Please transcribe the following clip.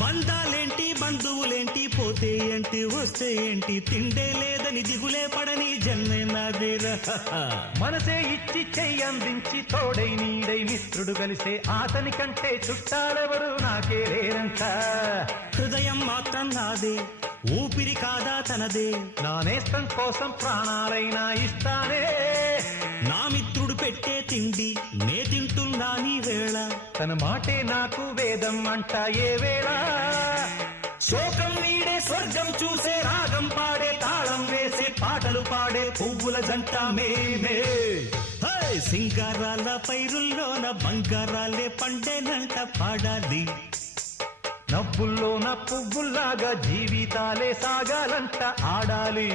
బంధాలేంటి బంధువులేంటి పోతే ఏంటి వస్తే ఏంటి తిండే లేదని దిగులే పడని జన్మే నాదేరా. మనసే ఇచ్చి చెయ్యందించి తోడై నీడై మిత్రుడు కలిసే అతని కంటే చుట్టాలెవరు నాకే లేరంట. హృదయం మాత్రం నాదే, ఊపిరి కాదా తనదే, నా నేస్తం కోసం ప్రాణాలైనా ఇస్తానే. నా మిత్రుడు పెట్టే తిండి నే తింటున్నా నీ వేళ, తన మాటే నాకు వేదం అంట ఏ వేళ. శోకం వీడే స్వర్గం చూసే రాగం పాడే తాళం వేసే పాటలు పాడే పువ్వుల జంట మేమే. సింగారాల పైరుల్లోన బంగారాలే పండేనంట పాడాలి. నవ్వుల్లోన పువ్వుల్లాగా జీవితాలే సాగాలంట ఆడాలి.